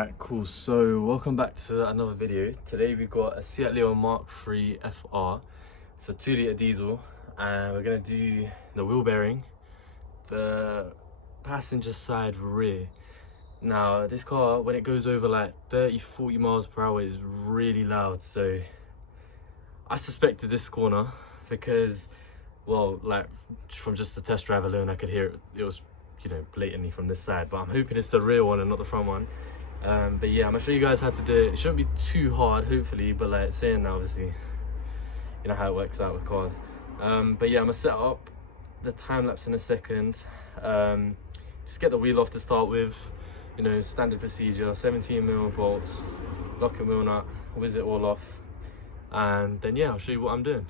Alright, cool. So welcome back to another video. Today we've got a Seat Leon Mk3 FR. It's a 2-litre diesel, and we're gonna do the wheel bearing, the passenger side rear. Now this car, when it goes over like 30-40 miles per hour, is really loud. So I suspected this corner because, well, like from just the test drive alone, I could hear it. It was, you know, blatantly from this side. But I'm hoping it's the rear one and not the front one. But yeah, I'm gonna show you guys how to do it. It shouldn't be too hard, hopefully, but like saying that, obviously, you know how it works out with cars. But yeah, I'm gonna set up the time lapse in a second. Just get the wheel off to start with, you know, standard procedure. 17mm bolts, lock and wheel nut, whiz it all off, and then yeah, I'll show you what I'm doing.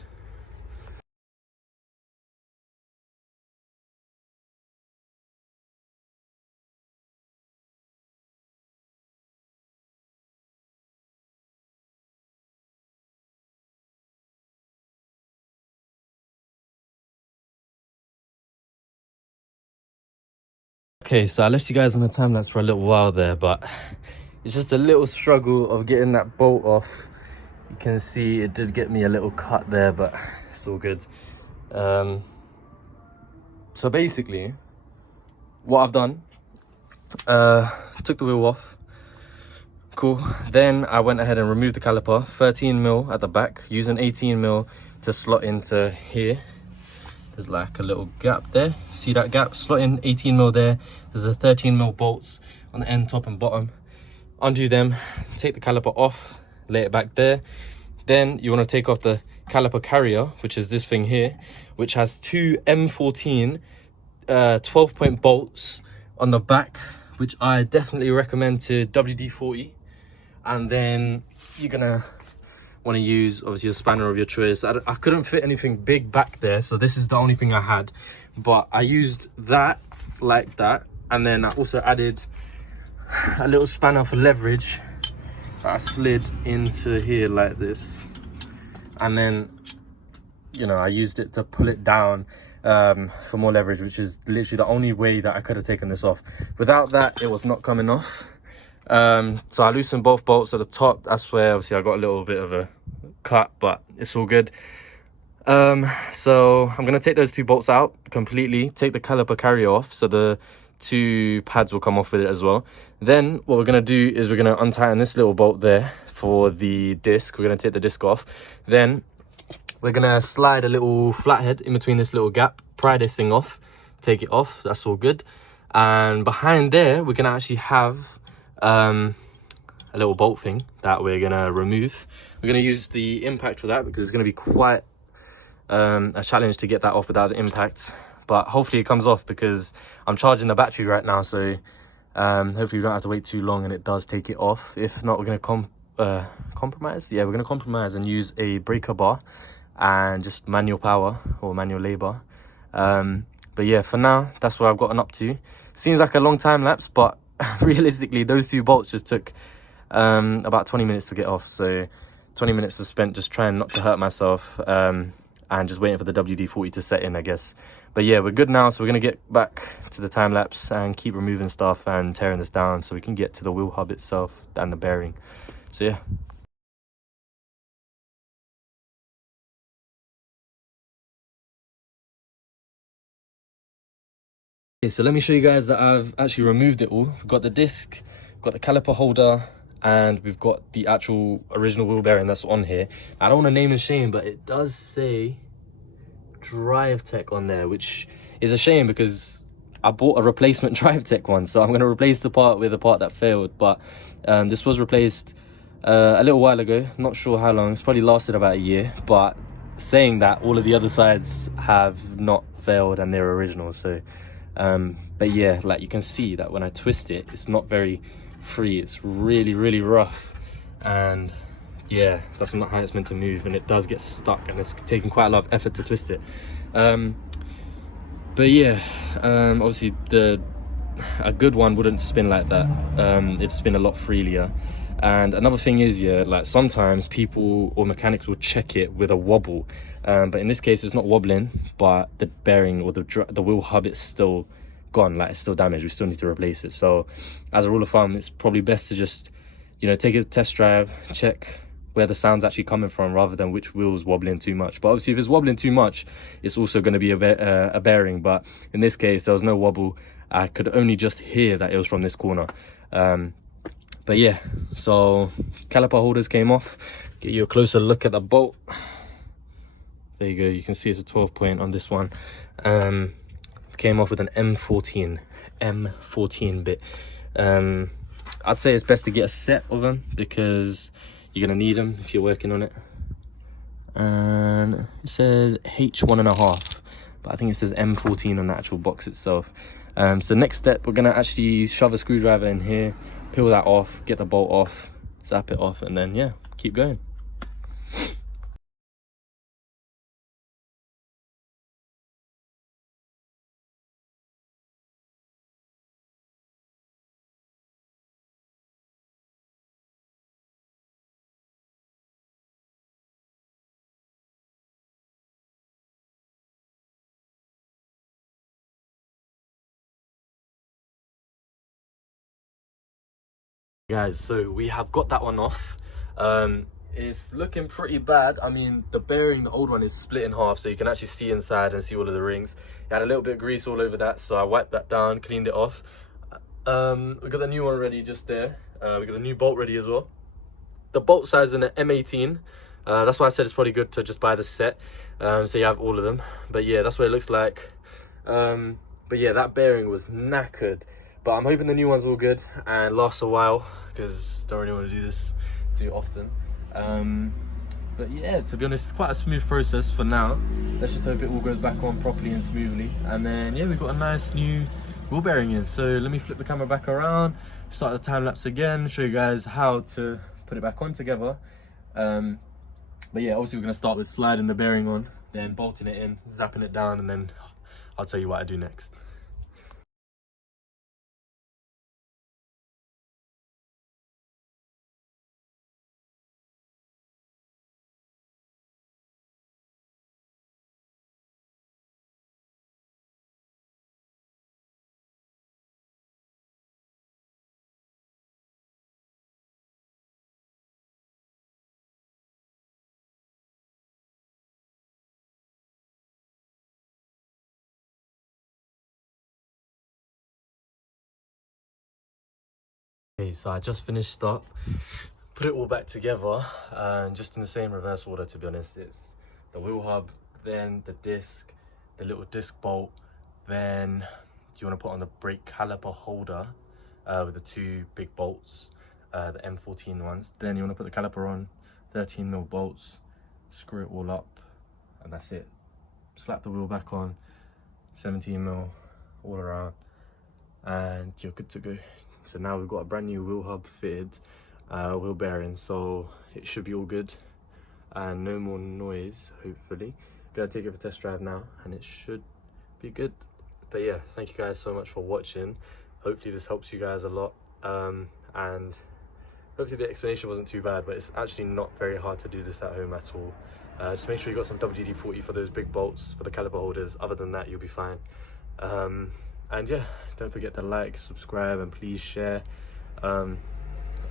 Okay, so I left you guys on the time lapse for a little while there, but it's just a little struggle of getting that bolt off. You can see it did get me a little cut there, but it's all good. So basically, what I've done, took the wheel off. Cool. Then I went ahead and removed the caliper, 13mm at the back, using 18mm to slot into here. There's like a little gap there. See that gap? Slot in 18mm there. There's a 13mm bolts on the end, top and bottom. Undo them, take the caliper off, lay it back there. Then you want to take off the caliper carrier, which is this thing here, which has two M14 12-point bolts on the back, which I definitely recommend to WD-40. And then you're gonna want to use obviously a spanner of your choice. I couldn't fit anything big back there, so this is the only thing I had, but I used that like that, and then I also added a little spanner for leverage that I slid into here like this, and then, you know, I used it to pull it down for more leverage, which is literally the only way that I could have taken this off. Without that, it was not coming off. So I loosened both bolts at the top. That's where obviously I got a little bit of a cut, but it's all good. So I'm gonna take those two bolts out completely, take the caliper carrier off, so the two pads will come off with it as well. Then what we're gonna do is we're gonna untighten this little bolt there for the disc. We're gonna take the disc off. Then we're gonna slide a little flathead in between this little gap, pry this thing off, take it off. That's all good. And behind there, we're gonna actually have a little bolt thing that we're gonna remove. We're gonna use the impact for that because it's gonna be quite a challenge to get that off without the impact, but hopefully it comes off because I'm charging the battery right now, so hopefully we don't have to wait too long and it does take it off. If not, we're gonna compromise. Yeah, we're gonna compromise and use a breaker bar and just manual power or manual labor. But yeah, for now that's where I've gotten up to. Seems like a long time lapse, but realistically those two bolts just took about 20 minutes to get off, so 20 minutes was spent just trying not to hurt myself and just waiting for the WD-40 to set in, I guess. But yeah, we're good now, so we're gonna get back to the time lapse and keep removing stuff and tearing this down so we can get to the wheel hub itself and the bearing. So yeah. Okay, so let me show you guys that I've actually removed it all. We've got the disc, got the caliper holder, and we've got the actual original wheel bearing that's on here. I don't want to name and shame, but it does say Drive Tech on there, which is a shame because I bought a replacement Drive Tech one, so I'm going to replace the part with the part that failed. But this was replaced a little while ago, not sure how long. It's probably lasted about a year, but saying that, all of the other sides have not failed and they're original. So but yeah, like you can see that when I twist it, it's not very free. It's really rough, and yeah, that's not how it's meant to move, and it does get stuck, and it's taking quite a lot of effort to twist it. But yeah, obviously a good one wouldn't spin like that. It'd spin a lot freelier. And another thing is, yeah, like sometimes people or mechanics will check it with a wobble, but in this case it's not wobbling, but the bearing or the wheel hub is still gone, like it's still damaged, we still need to replace it. So as a rule of thumb, it's probably best to just, you know, take a test drive, check where the sound's actually coming from rather than which wheel's wobbling too much. But obviously if it's wobbling too much, it's also going to be a bearing. But in this case, there was no wobble. I could only just hear that it was from this corner. But yeah, so caliper holders came off. Get you a closer look at the bolt. There you go, you can see it's a 12 point on this one. Came off with an M14 bit. I'd say it's best to get a set of them because you're gonna need them if you're working on it. And it says H1.5, but I think it says M14 on the actual box itself. So next step, we're gonna actually shove a screwdriver in here, peel that off, get the bolt off, zap it off, and then yeah, keep going. Guys, so we have got that one off. It's looking pretty bad. I mean, the bearing, the old one, is split in half, so you can actually see inside and see all of the rings. It had a little bit of grease all over that, so I wiped that down, cleaned it off. We got the new one ready just there. We got the new bolt ready as well. The bolt size is an M18. That's why I said it's probably good to just buy the set, so you have all of them. But yeah, that's what it looks like. But yeah, that bearing was knackered. But I'm hoping the new one's all good and lasts a while because don't really want to do this too often. But yeah, to be honest, it's quite a smooth process for now. Let's just hope it all goes back on properly and smoothly. And then yeah, we've got a nice new wheel bearing in. So let me flip the camera back around, start the time lapse again, show you guys how to put it back on together. But yeah, obviously we're going to start with sliding the bearing on, then bolting it in, zapping it down, and then I'll tell you what I do next. Okay, so I just finished up, put it all back together, and just in the same reverse order, to be honest. It's the wheel hub, then the disc, the little disc bolt, then you want to put on the brake caliper holder with the two big bolts, the M14 ones. Then you want to put the caliper on, 13mm bolts, screw it all up, and that's it. Slap the wheel back on, 17mm all around, and you're good to go. So now we've got a brand new wheel hub fitted, wheel bearing, so it should be all good and no more noise, hopefully. Gonna take it for test drive now and it should be good. But yeah, thank you guys so much for watching. Hopefully this helps you guys a lot, and hopefully the explanation wasn't too bad, but it's actually not very hard to do this at home at all. Just make sure you got some WD-40 for those big bolts for the caliper holders. Other than that, you'll be fine. And yeah, don't forget to like, subscribe, and please share. I'm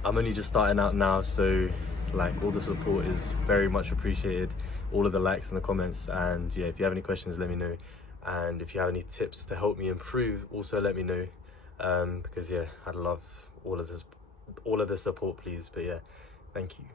only just starting out now, so like all the support is very much appreciated, all of the likes and the comments. And yeah, if you have any questions, let me know, and if you have any tips to help me improve, also let me know, because yeah, I'd love all of the support, please. But yeah, thank you.